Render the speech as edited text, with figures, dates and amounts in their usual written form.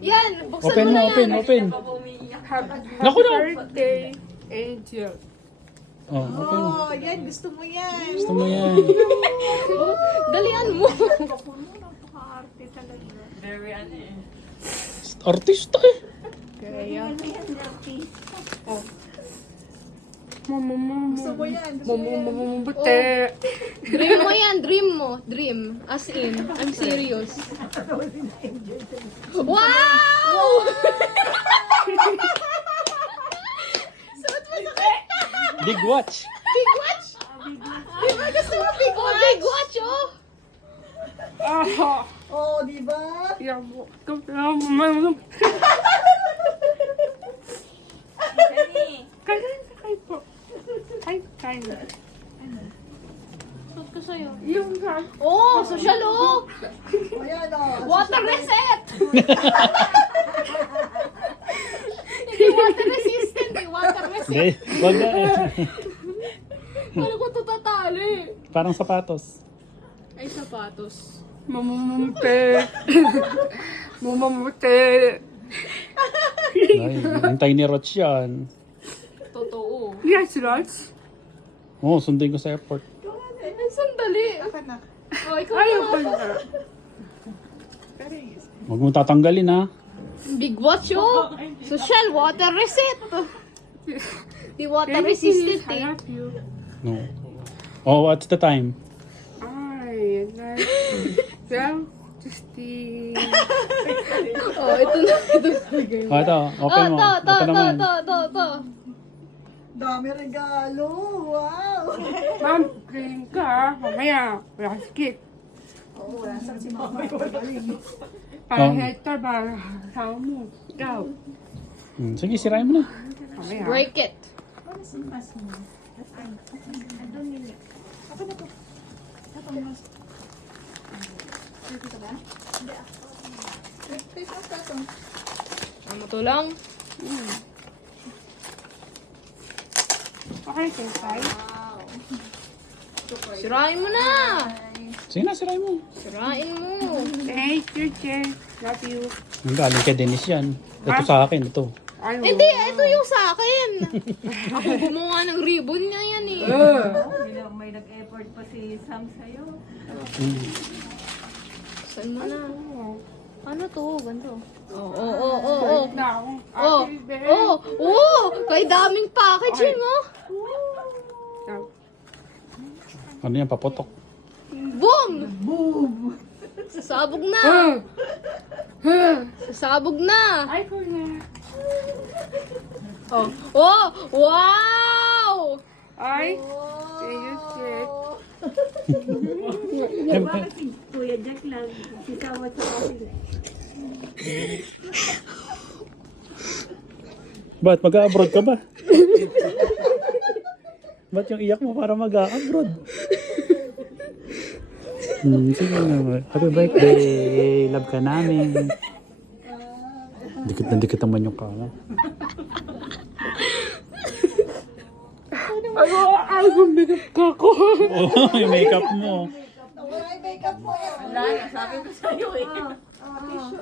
Yan, buksan Open mo mo, na open, yan. open. Naku na. Birthday, Angel. Oh, open mo. Oh, yan. Gusto mo yan. Gusto mo yan. Dalian mo. Napaka-arte talaga. Very ano eh. Artista eh. Kaya. Gusto Mama. mo yan. Gusto mo yan. Buti. Dream mo yan, dream mo. Dream. As in, I'm serious. Wow! Suot mo sa kanya. Big watch. Big watch? Di ba gusto mo big watch? Oh, big watch, oh. Ah, Oh, di ba? yan mo. Kaya po. Ay, kaya. Suot ko sa'yo. Yung ka. Oh, social, oh. Ayan, oh. Water reset. Hindi water resistant, eh. Water reset. Hindi, wag na. Paano ko ito tatali? Parang sapatos. Ay, sapatos. Mamumuti. Mamumuti. Ay, hintay ni Roch yan. Totoo. Yes, Rods. Oo, sundin ko sa airport. Ay, sandali. Anak. Oh, ikaw Ayaw na. pa na. Huwag mo tatanggalin ha. Big watch, oh. Social, water reset. Di water resistant, I eh. love you. No. Oh, what's the time? Ay, like, 12:16. Oh, ito na. Ito na. Oh, ito. Open mo. Open naman. To. Dami regalo. Wow. Ma'am, clean ka. Mamaya, wala ka skip. Oo, wala saan si mama. Galing. Para headtar ba? Kasama mo. Ikaw. Sige, sirain mo na. Mamaya. Break it. Face mask ka ito. Ano to lang? Okay, sensei. Sirain mo na. Sige na, sirain mo. Sirain mo. Thank you, Che. Love you. Ang galing kay Dennis yan. Ito sa akin, ito. Ay, Hindi, ito yung sa akin. Ako gumawa ng ribbon niya yan, eh. May nag-effort pa si Sam sa'yo. Saan mo na? Ano to? Ganito. Oo. na ako. Oh, kay daming packaging, oh. Ano yan, papotok. Boom! Sasabog na. Sasabog na. Ay, kuya. Oh, wow! Ay, thank you, Che. Bakit si Kuya Jack lang? Sisawat sa akin. Ba't mag-abroad ka ba? Ba't yung iyak mo para mag-abroad? Sige na. Happy birthday! Love ka namin. Dikit na dikit naman yung kama. Ay, bumigap ka ko. Oh, yung makeup mo. Wala yung makeup mo yan. Wala, sabi ko sa'yo eh. Tissue.